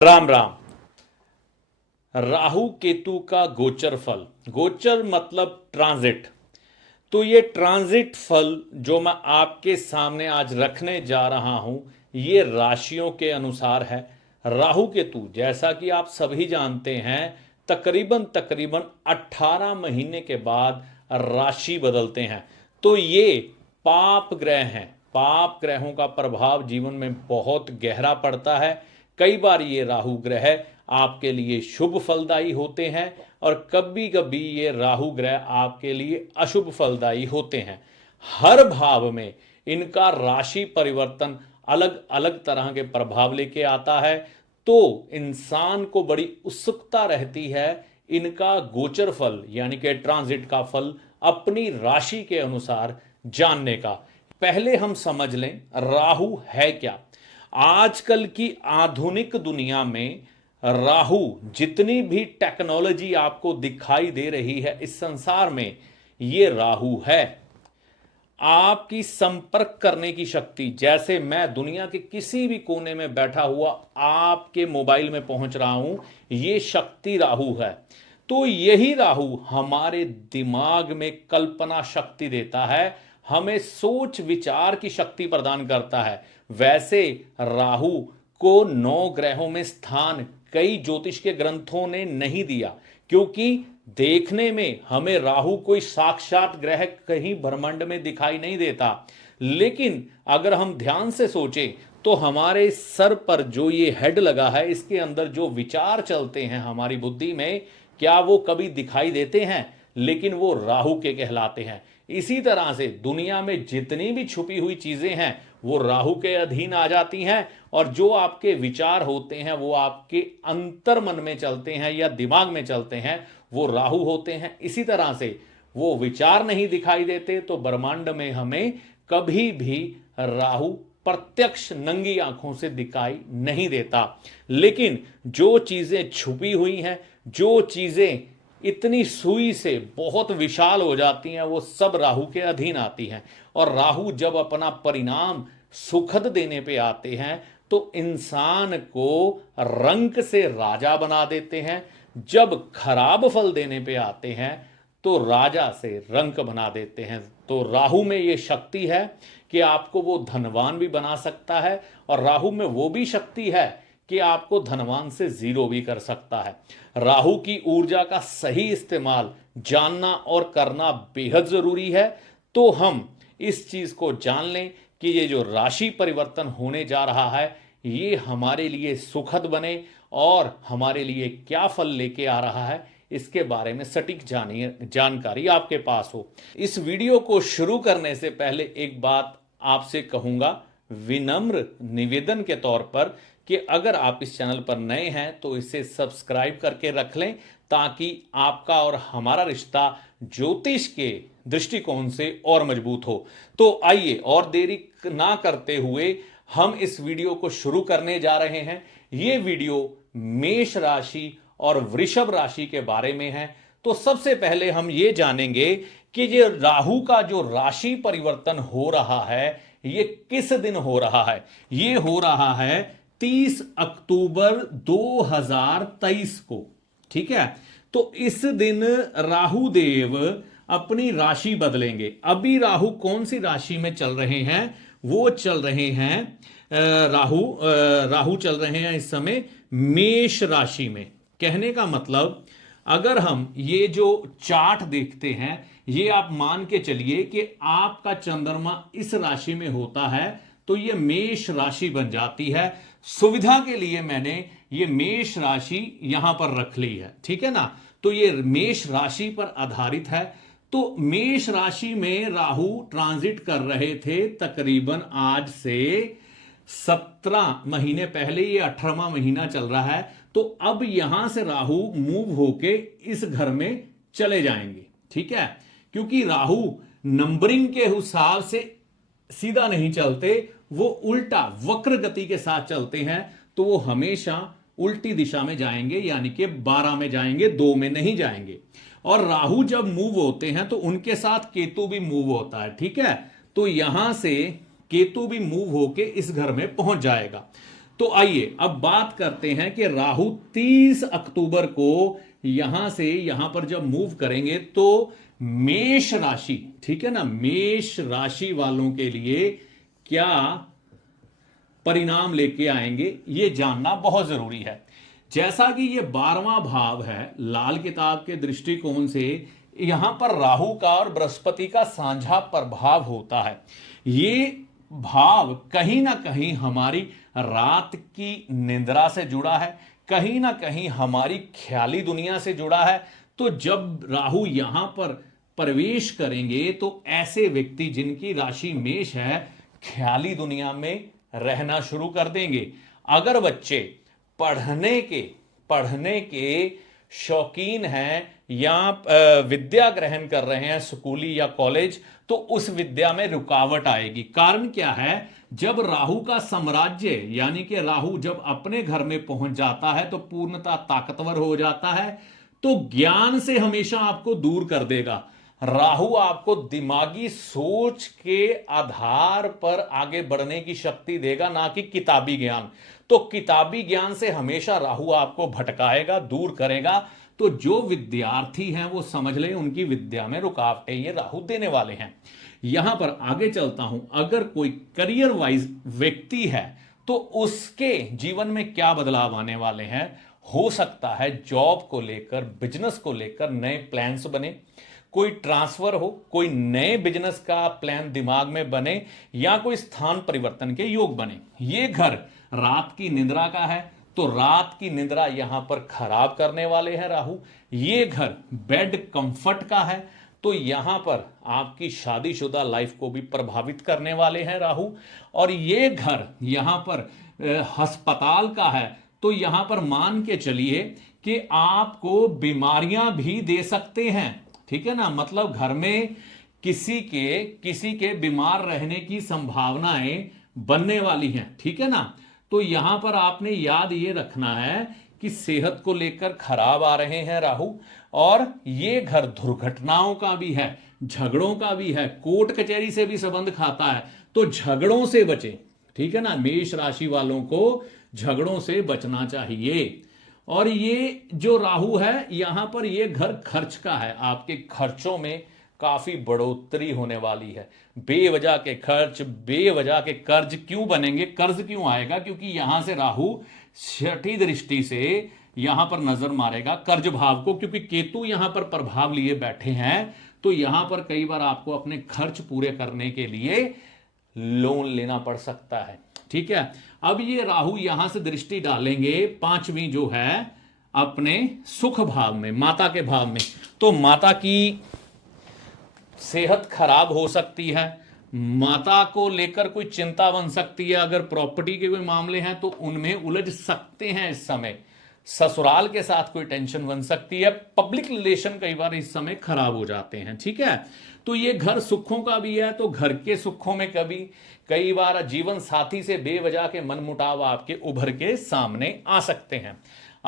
राम राम। राहु केतु का गोचर फल। गोचर मतलब ट्रांजिट। तो ये ट्रांजिट फल जो मैं आपके सामने आज रखने जा रहा हूं, ये राशियों के अनुसार है। राहु केतु जैसा कि आप सभी जानते हैं, तकरीबन तकरीबन 18 महीने के बाद राशि बदलते हैं। तो ये पाप ग्रह हैं। पाप ग्रहों का प्रभाव जीवन में बहुत गहरा पड़ता है। कई बार ये राहु ग्रह आपके लिए शुभ फलदायी होते हैं और कभी कभी ये राहु ग्रह आपके लिए अशुभ फलदायी होते हैं। हर भाव में इनका राशि परिवर्तन अलग अलग तरह के प्रभाव लेके आता है। तो इंसान को बड़ी उत्सुकता रहती है इनका गोचर फल यानी कि ट्रांजिट का फल अपनी राशि के अनुसार जानने का। पहले हम समझ लें राहु है क्या। आजकल की आधुनिक दुनिया में राहु, जितनी भी टेक्नोलॉजी आपको दिखाई दे रही है इस संसार में, ये राहु है। आपकी संपर्क करने की शक्ति, जैसे मैं दुनिया के किसी भी कोने में बैठा हुआ आपके मोबाइल में पहुंच रहा हूं, ये शक्ति राहु है। तो यही राहु हमारे दिमाग में कल्पना शक्ति देता है, हमें सोच विचार की शक्ति प्रदान करता है। वैसे राहु को 9 ग्रहों में स्थान कई ज्योतिष के ग्रंथों ने नहीं दिया, क्योंकि देखने में हमें राहु कोई साक्षात ग्रह कहीं ब्रह्मांड में दिखाई नहीं देता। लेकिन अगर हम ध्यान से सोचें तो हमारे सर पर जो ये हेड लगा है, इसके अंदर जो विचार चलते हैं हमारी बुद्धि में, क्या वो कभी दिखाई देते हैं? लेकिन वो राहु के कहलाते हैं। इसी तरह से दुनिया में जितनी भी छुपी हुई चीजें हैं वो राहु के अधीन आ जाती हैं, और जो आपके विचार होते हैं वो आपके अंतर मन में चलते हैं या दिमाग में चलते हैं, वो राहु होते हैं। इसी तरह से वो विचार नहीं दिखाई देते, तो ब्रह्मांड में हमें कभी भी राहु प्रत्यक्ष नंगी आंखों से दिखाई नहीं देता। लेकिन जो चीजें छुपी हुई हैं, जो चीजें इतनी सुई से बहुत विशाल हो जाती हैं, वो सब राहु के अधीन आती हैं। और राहु जब अपना परिणाम सुखद देने पे आते हैं तो इंसान को रंक से राजा बना देते हैं। जब खराब फल देने पे आते हैं तो राजा से रंक बना देते हैं। तो राहु में ये शक्ति है कि आपको वो धनवान भी बना सकता है, और राहु में वो भी शक्ति है कि आपको धनवान से जीरो भी कर सकता है। राहु की ऊर्जा का सही इस्तेमाल जानना और करना बेहद जरूरी है। तो हम इस चीज को जान लें कि ये जो राशि परिवर्तन होने जा रहा है ये हमारे लिए सुखद बने और हमारे लिए क्या फल लेके आ रहा है, इसके बारे में सटीक जानकारी आपके पास हो। इस वीडियो को शुरू करने से पहले एक बात आपसे कहूंगा, विनम्र निवेदन के तौर पर, कि अगर आप इस चैनल पर नए हैं तो इसे सब्सक्राइब करके रख लें, ताकि आपका और हमारा रिश्ता ज्योतिष के दृष्टिकोण से और मजबूत हो। तो आइए और देरी ना करते हुए हम इस वीडियो को शुरू करने जा रहे हैं। ये वीडियो मेष राशि और वृषभ राशि के बारे में है। तो सबसे पहले हम ये जानेंगे कि ये राहु का जो राशि परिवर्तन हो रहा है ये किस दिन हो रहा है। ये हो रहा है 30 अक्टूबर 2023 को। ठीक है, तो इस दिन राहु देव अपनी राशि बदलेंगे। अभी राहु कौन सी राशि में चल रहे हैं? वो चल रहे हैं राहु चल रहे हैं इस समय मेष राशि में। कहने का मतलब, अगर हम ये जो चार्ट देखते हैं, ये आप मान के चलिए कि आपका चंद्रमा इस राशि में होता है तो ये मेष राशि बन जाती है। सुविधा के लिए मैंने ये मेष राशि यहां पर रख ली है, ठीक है ना। तो ये मेष राशि पर आधारित है। तो मेष राशि में राहु ट्रांजिट कर रहे थे तकरीबन आज से 17 महीने पहले, ये 18वां महीना चल रहा है। तो अब यहां से राहु मूव होके इस घर में चले जाएंगे, ठीक है। क्योंकि राहु नंबरिंग के हिसाब से सीधा नहीं चलते, वो उल्टा वक्र गति के साथ चलते हैं। तो वो हमेशा उल्टी दिशा में जाएंगे, यानी कि 12 में जाएंगे, 2 में नहीं जाएंगे। और राहु जब मूव होते हैं तो उनके साथ केतु भी मूव होता है, ठीक है। तो यहां से केतु भी मूव होके इस घर में पहुंच जाएगा। तो आइए अब बात करते हैं कि राहु 30 अक्टूबर को यहां से यहां पर जब मूव करेंगे तो मेष राशि, ठीक है ना, मेष राशि वालों के लिए क्या परिणाम लेके आएंगे ये जानना बहुत जरूरी है। जैसा कि ये 12वां भाव है, लाल किताब के दृष्टिकोण से यहां पर राहु का और बृहस्पति का साझा प्रभाव होता है। ये भाव कहीं ना कहीं हमारी रात की निद्रा से जुड़ा है, कहीं ना कहीं हमारी ख्याली दुनिया से जुड़ा है। तो जब राहु यहां पर प्रवेश करेंगे तो ऐसे व्यक्ति जिनकी राशि मेष है ख्याली दुनिया में रहना शुरू कर देंगे। अगर बच्चे पढ़ने के शौकीन हैं या विद्या ग्रहण कर रहे हैं स्कूली या कॉलेज, तो उस विद्या में रुकावट आएगी। कारण क्या है, जब राहु का साम्राज्य यानी कि राहु जब अपने घर में पहुंच जाता है तो पूर्णतः ताकतवर हो जाता है, तो ज्ञान से हमेशा आपको दूर कर देगा। राहु आपको दिमागी सोच के आधार पर आगे बढ़ने की शक्ति देगा, ना कि किताबी ज्ञान। तो किताबी ज्ञान से हमेशा राहु आपको भटकाएगा, दूर करेगा। तो जो विद्यार्थी हैं वो समझ लें उनकी विद्या में रुकावटें ये राहु देने वाले हैं। यहां पर आगे चलता हूं, अगर कोई करियर वाइज व्यक्ति है तो उसके जीवन में क्या बदलाव आने वाले हैं। हो सकता है जॉब को लेकर, बिजनेस को लेकर नए प्लान्स बने, कोई ट्रांसफर हो, कोई नए बिजनेस का प्लान दिमाग में बने, या कोई स्थान परिवर्तन के योग बने। ये घर रात की निद्रा का है तो रात की निद्रा यहां पर खराब करने वाले हैं राहु। ये घर बेड कंफर्ट का है तो यहां पर आपकी शादीशुदा लाइफ को भी प्रभावित करने वाले हैं राहु। और ये घर यहां पर अस्पताल का है तो यहां पर मान के चलिए कि आपको बीमारियां भी दे सकते हैं, ठीक है ना। मतलब घर में किसी के बीमार रहने की संभावनाएं बनने वाली हैं, ठीक है ना। तो यहां पर आपने याद ये रखना है कि सेहत को लेकर खराब आ रहे हैं राहु। और ये घर दुर्घटनाओं का भी है, झगड़ों का भी है, कोर्ट कचहरी से भी संबंध खाता है। तो झगड़ों से बचें, ठीक है ना। मेष राशि वालों को झगड़ों से बचना चाहिए। और ये जो राहु है यहां पर ये घर खर्च का है, आपके खर्चों में काफी बढ़ोतरी होने वाली है। बेवजह के खर्च, बेवजह के कर्ज क्यों बनेंगे, कर्ज क्यों आएगा, क्योंकि यहां से राहु छठी दृष्टि से यहां पर नजर मारेगा कर्ज भाव को, क्योंकि केतु यहां पर प्रभाव लिए बैठे हैं। तो यहां पर कई बार आपको अपने खर्च पूरे करने के लिए लोन लेना पड़ सकता है, ठीक है। अब ये राहु यहां से दृष्टि डालेंगे पांचवी जो है अपने सुख भाव में, माता के भाव में। तो माता की सेहत खराब हो सकती है, माता को लेकर कोई चिंता बन सकती है। अगर प्रॉपर्टी के कोई मामले हैं तो उनमें उलझ सकते हैं इस समय। ससुराल के साथ कोई टेंशन बन सकती है। पब्लिक रिलेशन कई बार इस समय खराब हो जाते हैं, ठीक है। तो ये घर सुखों का भी है, तो घर के सुखों में कई बार जीवन साथी से बेवजह के मनमुटाव आपके उभर के सामने आ सकते हैं।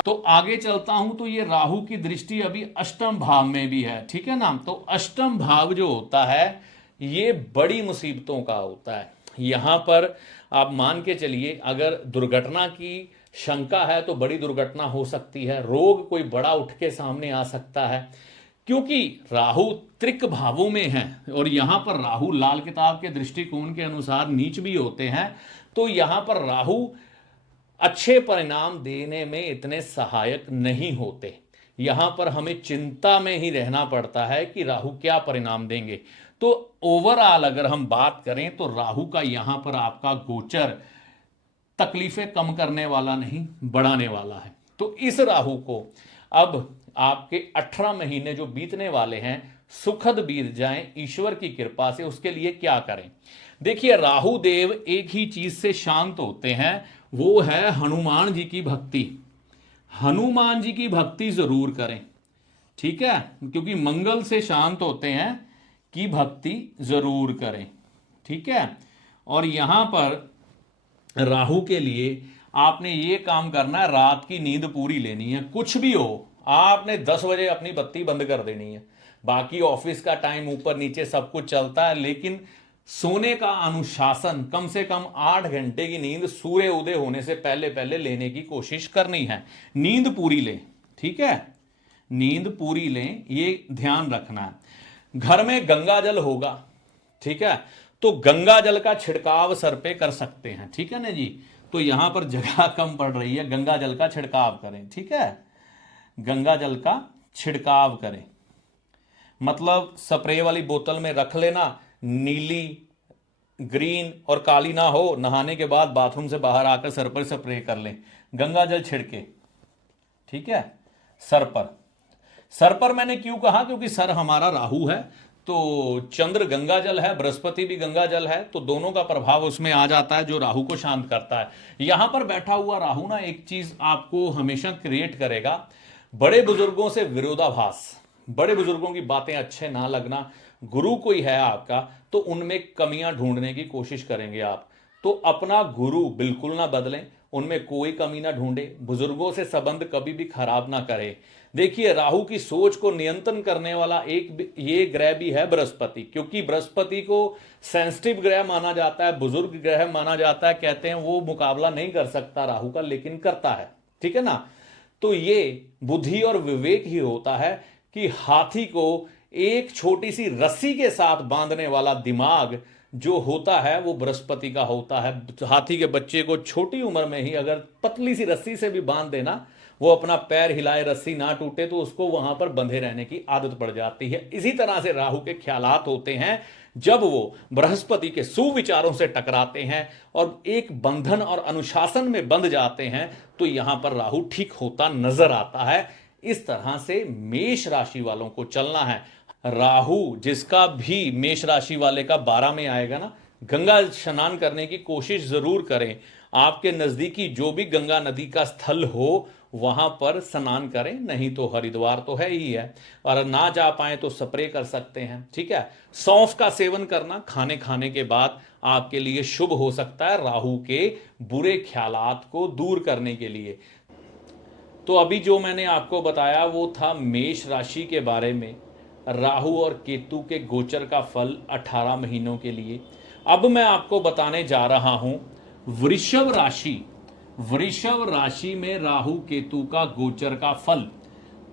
तो आगे चलता हूं, तो ये राहु की दृष्टि अभी अष्टम भाव में भी है, ठीक है ना। तो अष्टम भाव जो होता है ये बड़ी मुसीबतों का होता है। यहां पर आप मान के चलिए अगर दुर्घटना की शंका है तो बड़ी दुर्घटना हो सकती है, रोग कोई बड़ा उठ के सामने आ सकता है, क्योंकि राहु त्रिक भावों में है। और यहां पर राहु लाल किताब के दृष्टिकोण के अनुसार नीच भी होते हैं। तो यहां पर राहु अच्छे परिणाम देने में इतने सहायक नहीं होते। यहां पर हमें चिंता में ही रहना पड़ता है कि राहु क्या परिणाम देंगे। तो ओवरऑल अगर हम बात करें तो राहु का यहां पर आपका गोचर तकलीफें कम करने वाला नहीं, बढ़ाने वाला है। तो इस राहु को अब आपके 18 महीने जो बीतने वाले हैं सुखद बीत जाएं ईश्वर की कृपा से। उसके लिए क्या करें, देखिए राहु देव एक ही चीज से शांत होते हैं, वो है हनुमान जी की भक्ति। हनुमान जी की भक्ति जरूर करें, ठीक है, क्योंकि मंगल से शांत होते हैं कि भक्ति जरूर करें, ठीक है। और यहां पर राहु के लिए आपने ये काम करना है, रात की नींद पूरी लेनी है। कुछ भी हो आपने 10 बजे अपनी बत्ती बंद कर देनी है। बाकी ऑफिस का टाइम ऊपर नीचे सब कुछ चलता है, लेकिन सोने का अनुशासन, कम से कम 8 घंटे की नींद सूर्य उदय होने से पहले पहले लेने की कोशिश करनी है। नींद पूरी लें, ठीक है, नींद पूरी लें, ये ध्यान रखना है। घर में गंगा जल होगा, ठीक है, तो गंगा जल का छिड़काव सर पे कर सकते हैं, ठीक है ना जी। तो यहां पर जगह कम पड़ रही है, गंगा जल का छिड़काव करें, ठीक है, गंगा जल का छिड़काव करें, मतलब स्प्रे वाली बोतल में रख लेना, नीली, ग्रीन और काली ना हो, नहाने के बाद बाथरूम से बाहर आकर सर पर स्प्रे कर लें, गंगा जल छिड़के, ठीक है, सर पर। सर पर मैंने क्यों कहा, क्योंकि सर हमारा राहु है, तो चंद्र गंगा जल है, बृहस्पति भी गंगा जल है, तो दोनों का प्रभाव उसमें आ जाता है जो राहु को शांत करता है। यहां पर बैठा हुआ राहु ना एक चीज आपको हमेशा क्रिएट करेगा, बड़े बुजुर्गों से विरोधाभास, बड़े बुजुर्गों की बातें अच्छे ना लगना, गुरु कोई है आपका तो उनमें कमियां ढूंढने की कोशिश करेंगे आप, तो अपना गुरु बिल्कुल ना बदलें, उनमें कोई कमी ना ढूंढे, बुजुर्गों से संबंध कभी भी खराब ना करें। देखिए राहु की सोच को नियंत्रण करने वाला एक ये ग्रह भी है बृहस्पति, क्योंकि बृहस्पति को सेंसिटिव ग्रह माना जाता है, बुजुर्ग ग्रह माना जाता है, कहते हैं वो मुकाबला नहीं कर सकता राहु का, लेकिन करता है, ठीक है ना। तो ये बुद्धि और विवेक ही होता है कि हाथी को एक छोटी सी रस्सी के साथ बांधने वाला दिमाग जो होता है वो बृहस्पति का होता है। हाथी के बच्चे को छोटी उम्र में ही अगर पतली सी रस्सी से भी बांध देना, वो अपना पैर हिलाए, रस्सी ना टूटे, तो उसको वहां पर बंधे रहने की आदत पड़ जाती है। इसी तरह से राहु के ख्यालात होते हैं, जब वो बृहस्पति के सुविचारों से टकराते हैं और एक बंधन और अनुशासन में बंध जाते हैं, तो यहां पर राहु ठीक होता नजर आता है। इस तरह से मेष राशि वालों को चलना है। राहु जिसका भी मेष राशि वाले का 12 में आएगा ना, गंगा स्नान करने की कोशिश जरूर करें। आपके नजदीकी जो भी गंगा नदी का स्थल हो वहां पर स्नान करें, नहीं तो हरिद्वार तो है ही है, और ना जा पाए तो स्प्रे कर सकते हैं, ठीक है। सौंफ का सेवन करना खाने के बाद आपके लिए शुभ हो सकता है, राहु के बुरे ख्यालात को दूर करने के लिए। तो अभी जो मैंने आपको बताया वो था मेष राशि के बारे में, राहु और केतु के गोचर का फल 18 महीनों के लिए। अब मैं आपको बताने जा रहा हूं वृषभ राशि, वृषभ राशि में राहु केतु का गोचर का फल।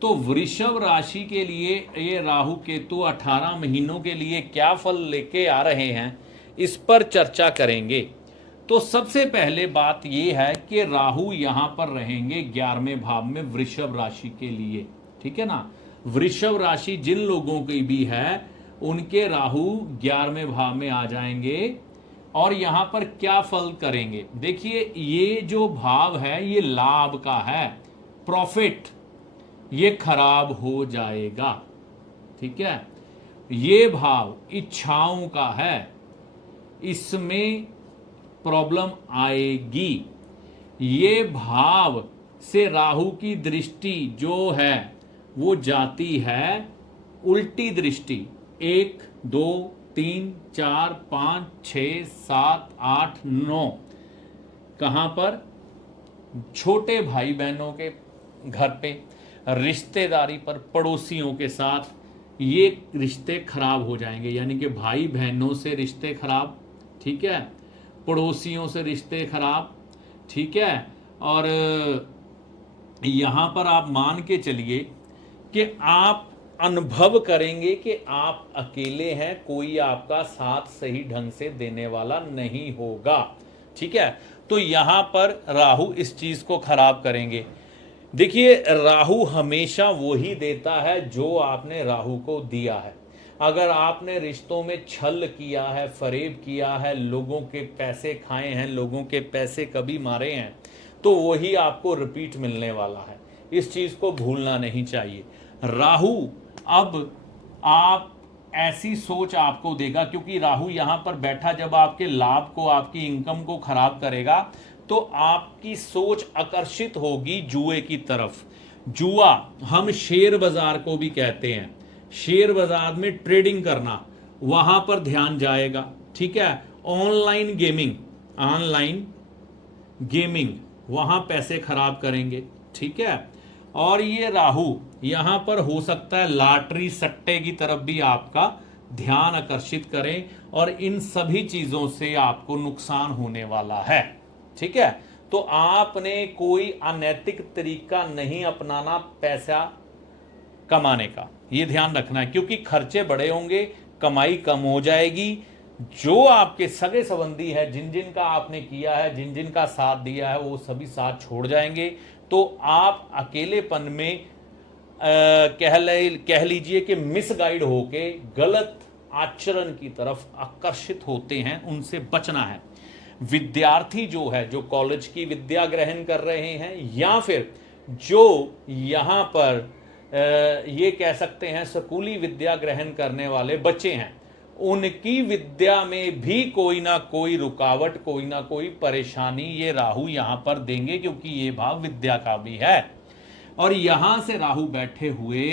तो वृषभ राशि के लिए ये राहु केतु 18 महीनों के लिए क्या फल लेके आ रहे हैं, इस पर चर्चा करेंगे। तो सबसे पहले बात यह है कि राहु यहां पर रहेंगे 11वें भाव में वृषभ राशि के लिए, ठीक है ना। वृषभ राशि जिन लोगों की भी है उनके राहु 11वें भाव में आ जाएंगे, और यहां पर क्या फल करेंगे। देखिए ये जो भाव है ये लाभ का है, प्रॉफिट, ये खराब हो जाएगा, ठीक है। ये भाव इच्छाओं का है, इसमें प्रॉब्लम आएगी। ये भाव से राहु की दृष्टि जो है वो जाती है उल्टी दृष्टि, 1 2 3 4 5 6 7 8 9, कहां पर, छोटे भाई बहनों के घर पे, रिश्तेदारी पर, पड़ोसियों के साथ ये रिश्ते खराब हो जाएंगे, यानी कि भाई बहनों से रिश्ते खराब, ठीक है, पड़ोसियों से रिश्ते खराब, ठीक है। और यहां पर आप मान के चलिए कि आप अनुभव करेंगे कि आप अकेले हैं, कोई आपका साथ सही ढंग से देने वाला नहीं होगा, ठीक है। तो यहां पर राहु इस चीज को खराब करेंगे। देखिए राहु हमेशा वही देता है जो आपने राहु को दिया है। अगर आपने रिश्तों में छल किया है, फरेब किया है, लोगों के पैसे खाए हैं, लोगों के पैसे कभी मारे हैं, तो वही आपको रिपीट मिलने वाला है। इस चीज को भूलना नहीं चाहिए। राहु अब आप ऐसी सोच आपको देगा, क्योंकि राहु यहां पर बैठा जब आपके लाभ को, आपकी इनकम को खराब करेगा, तो आपकी सोच आकर्षित होगी जुए की तरफ। जुआ हम शेयर बाजार को भी कहते हैं, शेयर बाजार में ट्रेडिंग करना, वहां पर ध्यान जाएगा, ठीक है। ऑनलाइन गेमिंग, ऑनलाइन गेमिंग, वहां पैसे खराब करेंगे, ठीक है। और ये राहु यहां पर हो सकता है लॉटरी सट्टे की तरफ भी आपका ध्यान आकर्षित करें और इन सभी चीजों से आपको नुकसान होने वाला है। ठीक है, तो आपने कोई अनैतिक तरीका नहीं अपनाना पैसा कमाने का, ये ध्यान रखना है, क्योंकि खर्चे बड़े होंगे, कमाई कम हो जाएगी। जो आपके सगे संबंधी है, जिन जिन का आपने किया है, जिन जिन का साथ दिया है, वो सभी साथ छोड़ जाएंगे। तो आप अकेलेपन में कह लीजिए कि मिसगाइड होके गलत आचरण की तरफ आकर्षित होते हैं, उनसे बचना है। विद्यार्थी जो है, जो कॉलेज की विद्या ग्रहण कर रहे हैं, या फिर जो यहाँ पर ये कह सकते हैं स्कूली विद्या ग्रहण करने वाले बच्चे हैं, उनकी विद्या में भी कोई ना कोई रुकावट, कोई ना कोई परेशानी ये राहु यहां पर देंगे, क्योंकि ये भाव विद्या का भी है। और यहां से राहु बैठे हुए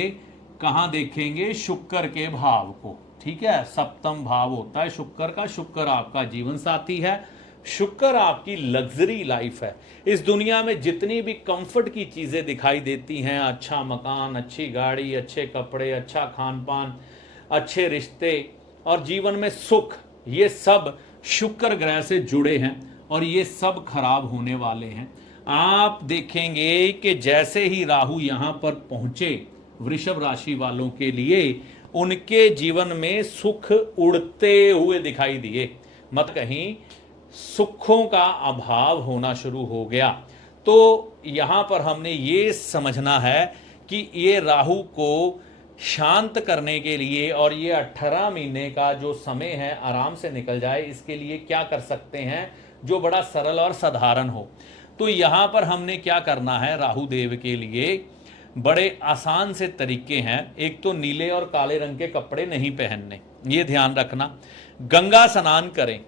कहां देखेंगे? शुक्र के भाव को। ठीक है, सप्तम भाव होता है शुक्र का। शुक्र आपका जीवन साथी है, शुक्र आपकी लग्जरी लाइफ है। इस दुनिया में जितनी भी कंफर्ट की चीजें दिखाई देती हैं, अच्छा मकान, अच्छी गाड़ी, अच्छे कपड़े, अच्छा खान पान, अच्छे रिश्ते और जीवन में सुख, ये सब शुक्र ग्रह से जुड़े हैं और ये सब खराब होने वाले हैं। आप देखेंगे कि जैसे ही राहु यहां पर पहुंचे वृषभ राशि वालों के लिए, उनके जीवन में सुख उड़ते हुए दिखाई दिए, मत कहीं सुखों का अभाव होना शुरू हो गया। तो यहां पर हमने ये समझना है कि ये राहु को शांत करने के लिए और ये 18 महीने का जो समय है आराम से निकल जाए, इसके लिए क्या कर सकते हैं जो बड़ा सरल और साधारण हो। तो यहां पर हमने क्या करना है, राहु देव के लिए बड़े आसान से तरीके हैं। एक तो नीले और काले रंग के कपड़े नहीं पहनने, ये ध्यान रखना। गंगा स्नान करें।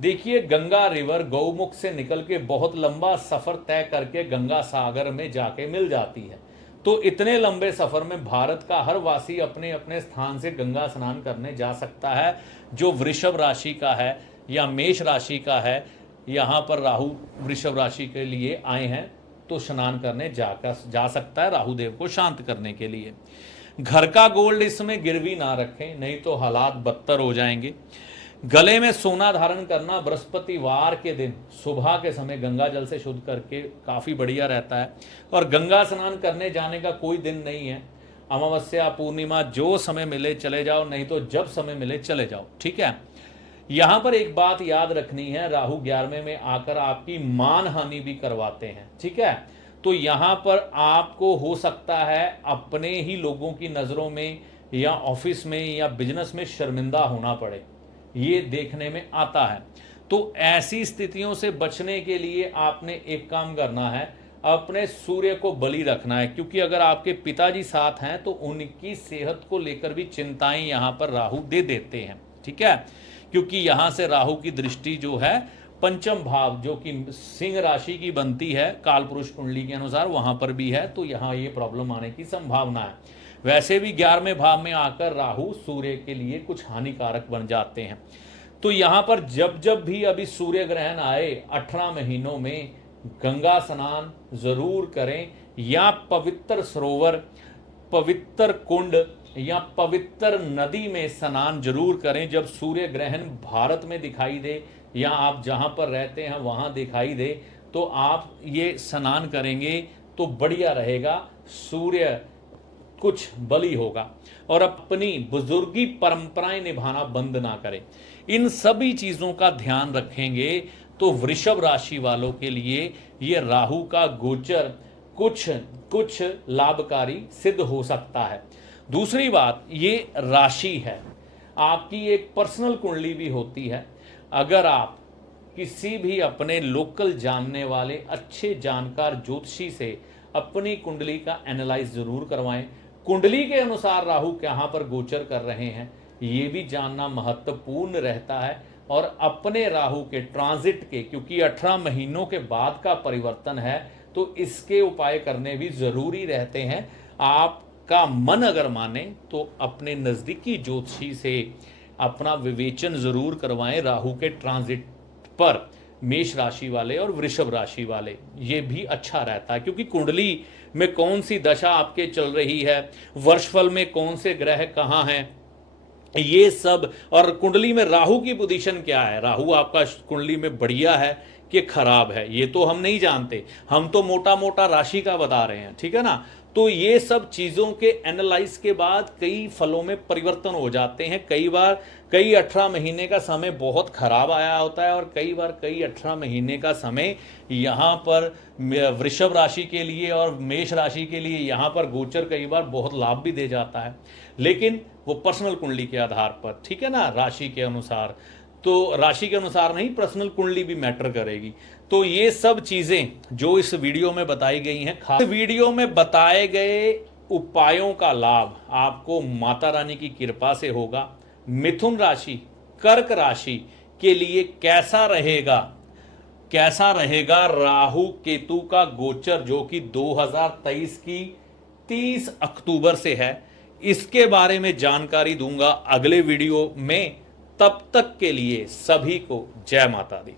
देखिए, गंगा रिवर गौमुख से निकल के बहुत लंबा सफर तय करके गंगा सागर में जाके मिल जाती है। तो इतने लंबे सफर में भारत का हर वासी अपने अपने स्थान से गंगा स्नान करने जा सकता है। जो वृषभ राशि का है या मेष राशि का है, यहाँ पर राहु वृषभ राशि के लिए आए हैं, तो स्नान करने जा सकता है राहु देव को शांत करने के लिए। घर का गोल्ड इसमें गिरवी ना रखें, नहीं तो हालात बदतर हो जाएंगे। गले में सोना धारण करना बृहस्पतिवार के दिन सुबह के समय गंगा जल से शुद्ध करके काफी बढ़िया रहता है। और गंगा स्नान करने जाने का कोई दिन नहीं है, अमावस्या पूर्णिमा जो समय मिले चले जाओ, नहीं तो जब समय मिले चले जाओ। ठीक है, यहां पर एक बात याद रखनी है, राहु 11वें में आकर आपकी मान हानि भी करवाते हैं। ठीक है, तो यहां पर आपको हो सकता है अपने ही लोगों की नजरों में या ऑफिस में या बिजनेस में शर्मिंदा होना पड़े, ये देखने में आता है। तो ऐसी स्थितियों से बचने के लिए आपने एक काम करना है, अपने सूर्य को बलि रखना है, क्योंकि अगर आपके पिताजी साथ हैं तो उनकी सेहत को लेकर भी चिंताएं यहां पर राहु दे देते हैं। ठीक है, क्योंकि यहां से राहु की दृष्टि जो है पंचम भाव जो कि सिंह राशि की बनती है कालपुरुष कुंडली के अनुसार, वहां पर भी है, तो यहां ये प्रॉब्लम आने की संभावना है। वैसे भी 11वें भाव में आकर राहु सूर्य के लिए कुछ हानिकारक बन जाते हैं। तो यहां पर जब जब भी अभी सूर्य ग्रहण आए 18 महीनों में गंगा स्नान जरूर करें, या पवित्र सरोवर, पवित्र कुंड या पवित्र नदी में स्नान जरूर करें। जब सूर्य ग्रहण भारत में दिखाई दे या आप जहां पर रहते हैं वहां दिखाई दे, तो आप ये स्नान करेंगे तो बढ़िया रहेगा, सूर्य कुछ बली होगा। और अपनी बुजुर्गी परंपराएं निभाना बंद ना करें। इन सभी चीजों का ध्यान रखेंगे तो वृषभ राशि वालों के लिए ये राहु का गोचर कुछ लाभकारी सिद्ध हो सकता है। दूसरी बात, ये राशि है, आपकी एक पर्सनल कुंडली भी होती है। अगर आप किसी भी अपने लोकल जानने वाले अच्छे जानकार ज्योतिषी से अपनी कुंडली का एनालाइज जरूर करवाएं। कुंडली के अनुसार राहु कहां पर गोचर कर रहे हैं ये भी जानना महत्वपूर्ण रहता है। और अपने राहु के ट्रांजिट के, क्योंकि 18 महीनों के बाद का परिवर्तन है, तो इसके उपाय करने भी जरूरी रहते हैं। आपका मन अगर माने तो अपने नजदीकी ज्योतिषी से अपना विवेचन जरूर करवाएं राहु के ट्रांजिट पर। मेष राशि वाले और वृषभ राशि वाले, ये भी अच्छा रहता है, क्योंकि कुंडली में कौन सी दशा आपके चल रही है, वर्षफल में कौन से ग्रह कहाँ हैं, ये सब। और कुंडली में राहु की पोजीशन क्या है, राहु आपका कुंडली में बढ़िया है कि खराब है, ये तो हम नहीं जानते, हम तो मोटा मोटा राशि का बता रहे हैं, ठीक है ना। तो ये सब चीजों के एनालाइज के बाद कई फलों में परिवर्तन हो जाते हैं। कई बार कई 18 महीने का समय बहुत खराब आया होता है, और कई बार कई 18 महीने का समय यहाँ पर वृषभ राशि के लिए और मेष राशि के लिए यहाँ पर गोचर कई बार बहुत लाभ भी दे जाता है, लेकिन वो पर्सनल कुंडली के आधार पर, ठीक है ना, राशि के अनुसार। तो राशि के अनुसार नहीं, पर्सनल कुंडली भी मैटर करेगी। तो ये सब चीजें जो इस वीडियो में बताई गई हैं, खास वीडियो में बताए गए उपायों का लाभ आपको माता रानी की कृपा से होगा। मिथुन राशि, कर्क राशि के लिए कैसा रहेगा राहु केतु का गोचर, जो कि 2023 की 30 अक्टूबर से है, इसके बारे में जानकारी दूंगा अगले वीडियो में। तब तक के लिए सभी को जय माता दी।